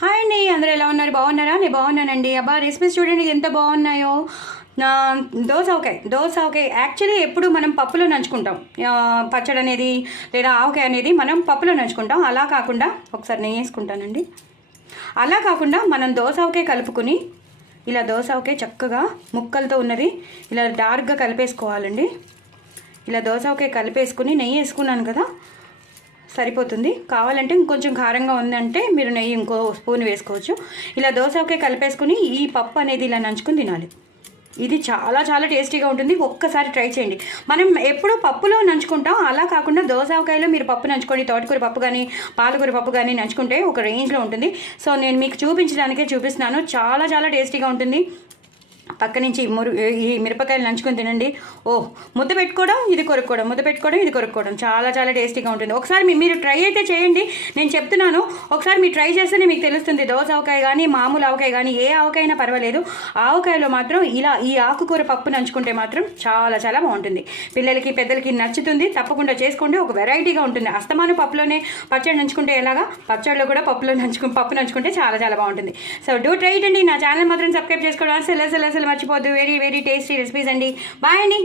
Hi అండి, అందరూ ఎలా ఉన్నారు? బాగున్నారా? నేను బాగున్నానండి. అబ్బా, రెసిపీస్ చూడండి ఎంత బాగున్నాయో. నా దోస ఆవకాయ యాక్చువల్లీ ఎప్పుడు మనం పప్పులో నంచుకుంటాం. పచ్చడి అనేది లేదా ఆవకాయ అనేది మనం పప్పులో నంచుకుంటాం. అలా కాకుండా ఒకసారి నెయ్యి వేసుకుంటానండి. అలా కాకుండా మనం దోస ఆవకాయ కలుపుకుని ఇలా దోస ఆవకాయ చక్కగా ముక్కలతో ఉన్నది ఇలా డార్క్గా కలిపేసుకోవాలండి. ఇలా దోస ఆవకాయ కలిపేసుకుని నెయ్యి వేసుకున్నాను కదా, సరిపోతుంది. కావాలంటే ఇంకొంచెం కారంగా ఉందంటే మీరు నెయ్యి ఇంకో స్పూన్ వేసుకోవచ్చు. ఇలా దోస ఆవకాయ కలిపేసుకుని ఈ పప్పు అనేది ఇలా నంచుకుని తినాలి. ఇది చాలా చాలా టేస్టీగా ఉంటుంది. ఒక్కసారి ట్రై చేయండి. మనం ఎప్పుడూ పప్పులో నంచుకుంటాం, అలా కాకుండా దోస ఆవకాయలో మీరు పప్పు నంచుకోండి. తోటకూర పప్పు కానీ పాలకూర పప్పు కానీ నంచుకుంటే ఒక రేంజ్లో ఉంటుంది. సో నేను మీకు చూపించడానికే చూపిస్తున్నాను. చాలా చాలా టేస్టీగా ఉంటుంది. పక్క నుంచి ఈ మిరపకాయలు నంచుకొని తినండి. ఓ, ముద్ద పెట్టుకోవడం ఇది కొరుక్కోవడం, ముద్ద పెట్టుకోవడం ఇది కొరుక్కోవడం, చాలా చాలా టేస్టీగా ఉంటుంది. ఒకసారి మీరు ట్రై అయితే చేయండి. నేను చెప్తున్నాను, ఒకసారి మీరు ట్రై చేస్తేనే మీకు తెలుస్తుంది. దోస ఆవకాయ కానీ మామూలు ఆవకాయ కానీ ఏ ఆవకాయ అయినా పర్వాలేదు, ఆవకాయలో మాత్రం ఇలా ఈ ఆకుకూర పప్పు నంచుకుంటే మాత్రం చాలా చాలా బాగుంటుంది. పిల్లలకి పెద్దలకి నచ్చుతుంది. తప్పకుండా చేసుకోండి. ఒక వెరైటీగా ఉంటుంది. అస్తమాను పప్పులోనే పచ్చడి నంచుకుంటే ఎలాగా, పచ్చడిలో కూడా పప్పు నంచుకుంటే చాలా చాలా బాగుంటుంది. సో డూ ట్రై ఇట్ అండి. నా ఛానల్ మాత్రం సబ్స్క్రైబ్ చేసుకోవడం అసలు మర్చిపోద్దు. వెరీ వెరీ టేస్టీ రెసిపీస్ అండి. బాయ్ అండి.